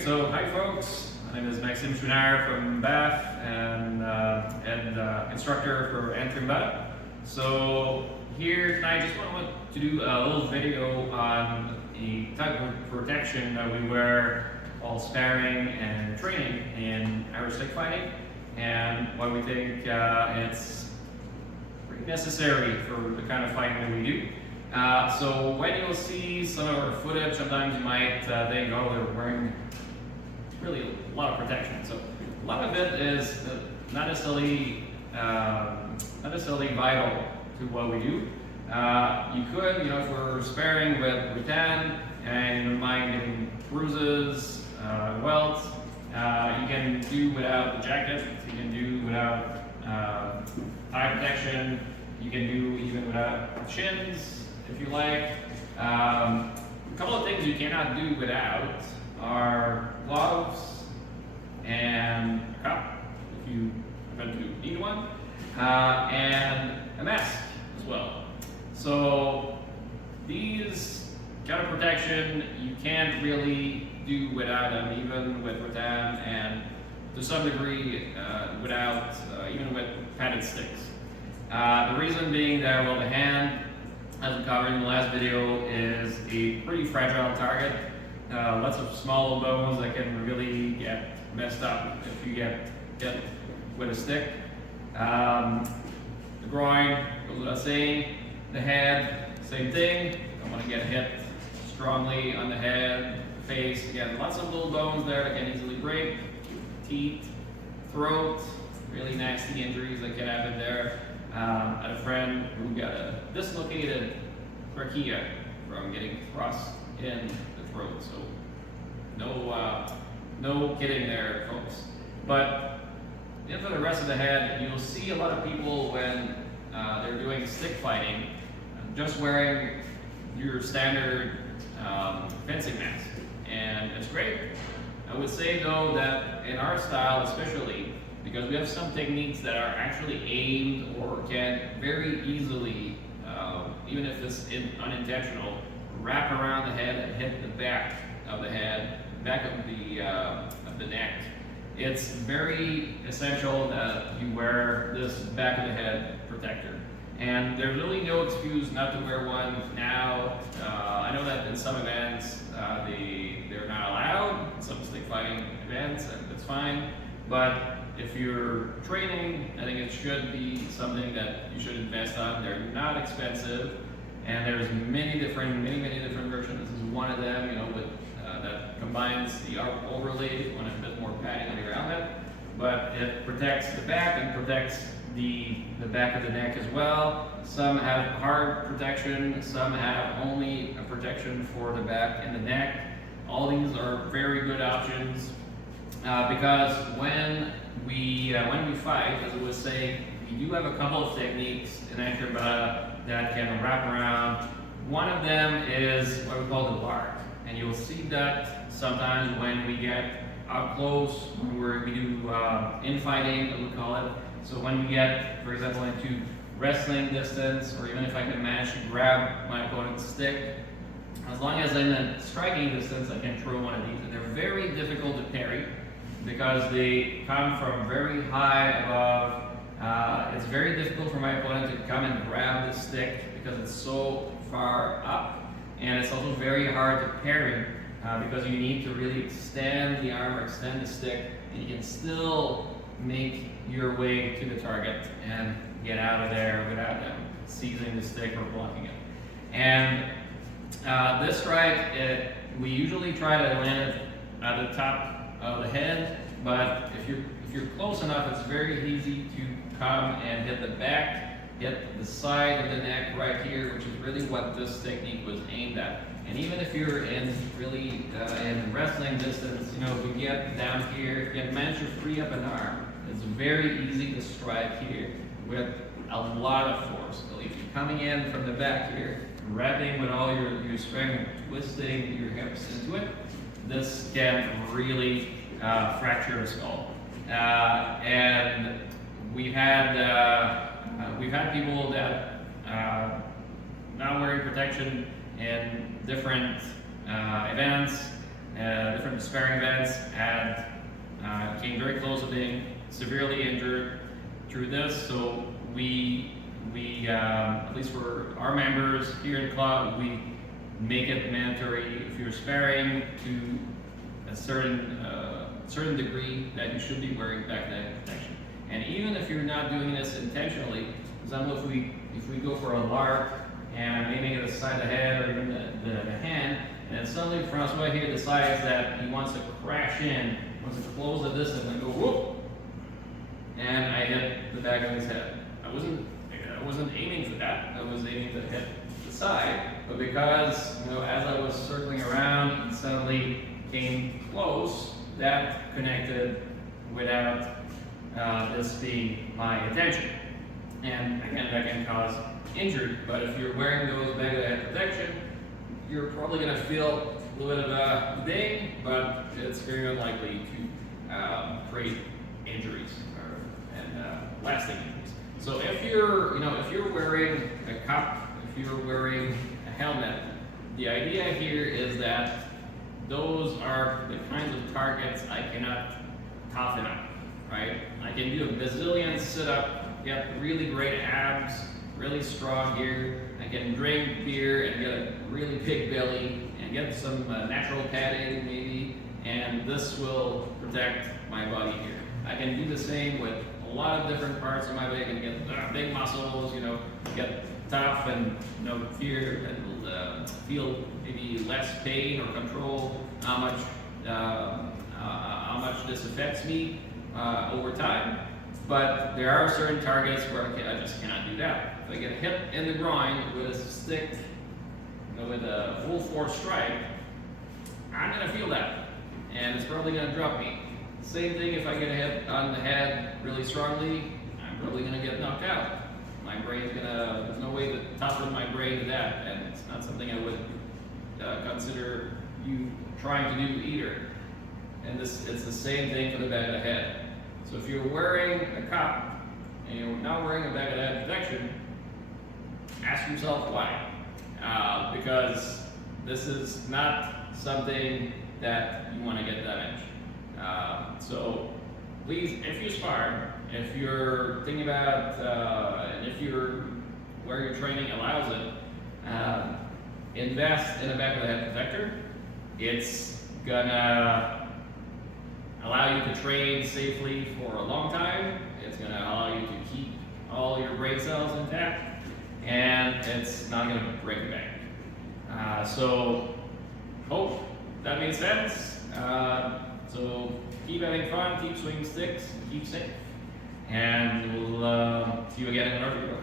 Great, so hi folks, my name is Maxime Chouinard from BAHFF and instructor for Antrim Bata. So here tonight I just want to do a little video on the type of protection that we wear while sparring and training in Irish stick fighting, and why we think it's pretty necessary for the kind of fighting that we do. So when you'll see some of our footage, sometimes you might think, oh, they're wearing really a lot of protection. So a lot of it is not necessarily vital to what we do. You could, if we're sparring with rattan and you don't mind getting bruises, welts, you can do without the jacket, you can do without eye protection, you can do even without shins if you like. A couple of things you cannot do without are gloves and a cup, if you happen to need one, and a mask as well. So these kind of protection you can't really do without them, even with rattan, and to some degree without even with padded sticks. The reason being that, well, the hand, as we covered in the last video, is a pretty fragile target. Lots of small bones that can really get messed up if you get hit with a stick. The groin goes without saying. The head, same thing. Don't want to get hit strongly on the head, face. Again, lots of little bones there that can easily break. Teeth, throat, really nasty injuries that can happen there. I had a friend who got a dislocated trachea from getting thrust in the throat, so no kidding there, folks. But for the rest of the head, you'll see a lot of people when they're doing stick fighting just wearing your standard fencing mask, and it's great. I would say though that in our style especially, because we have some techniques that are actually aimed or can very easily, even if it's unintentional, wrap around the head and hit the back of the head, back of the neck. It's very essential that you wear this back of the head protector. And there's really no excuse not to wear one now. I know that in some events they're not allowed, in some stick fighting events, and that's fine. But if you're training, I think it should be something that you should invest on. They're not expensive, and there's many different versions. This is one of them, with that combines the overlay, if you want a bit more padding on your helmet, but it protects the back and protects the back of the neck as well. Some have hard protection, some have only a protection for the back and the neck. All these are very good options because when we fight, as I was saying, we do have a couple of techniques in Antrim Bata that can wrap around. One of them is what we call the lark, and you'll see that sometimes when we get up close, when we do infighting, as we call it. So when we get, for example, into wrestling distance, or even if I can manage to grab my opponent's stick, as long as I'm in striking distance, I can throw one of these. And they're very difficult to parry because they come from very high above. It's very difficult for my opponent to come and grab the stick because it's so far up, and it's also very hard to parry because you need to really extend the arm or extend the stick, and you can still make your way to the target and get out of there without them seizing the stick or blocking it. And this strike, we usually try to land it at the top of the head, but if you're close enough, it's very easy to come and hit the back, hit the side of the neck right here, which is really what this technique was aimed at. And even if you're in really in wrestling distance, if you get down here, if you can manage to free up an arm, it's very easy to strike here with a lot of force. So if you're coming in from the back here, wrapping with all your strength, twisting your hips into it, this can really fracture a skull. And we've had people that not wearing protection in different events, different sparring events, and came very close to being severely injured through this. So we at least for our members here in the club, we make it mandatory if you're sparring to a certain degree that you should be wearing back to head protection. And even if you're not doing this intentionally, for example, if we go for a lark and I'm aiming at the side of the head or even the hand, and then suddenly Francois here decides that he wants to crash in, wants to close the distance and go whoop, and I hit the back of his head. I wasn't aiming for that. I was aiming to hit the side, but because as I was circling around and suddenly came close, that connected without this being my intention. And again, that can cause injury, but if you're wearing those back of the head protection, you're probably going to feel a little bit of a ding, but it's very unlikely to create injuries and lasting injuries. So if you're wearing a cup, if you're wearing a helmet, the idea here is that those are the kinds of targets I cannot toughen up, right? I can do a bazillion sit-up, get really great abs, really strong here. I can drink beer and get a really big belly and get some natural padding maybe, and this will protect my body here. I can do the same with a lot of different parts of my body. I can get big muscles, get tough and feel maybe less pain or control how much this affects me over time. But there are certain targets where I just cannot do that. If I get hit in the groin with a stick, with a full force strike, I'm gonna feel that, and it's probably gonna drop me. Same thing if I get hit on the head really strongly, I'm probably gonna get knocked out. My brain's there's no way to toughen my brain to that, and it's not something I would consider you trying to do either. And it's the same thing for the back of the head. So if you're wearing a cup and you're not wearing a back of the head protection, ask yourself why. Because this is not something that you want to get damaged. So please, if you spar, if you're thinking about, and if where your training allows it, invest in a back of the head protector. It's gonna allow you to train safely for a long time. It's gonna allow you to keep all your brain cells intact, and it's not gonna break your back. So hope that made sense. So keep having fun, keep swinging sticks, keep safe, and we'll see you again in another video.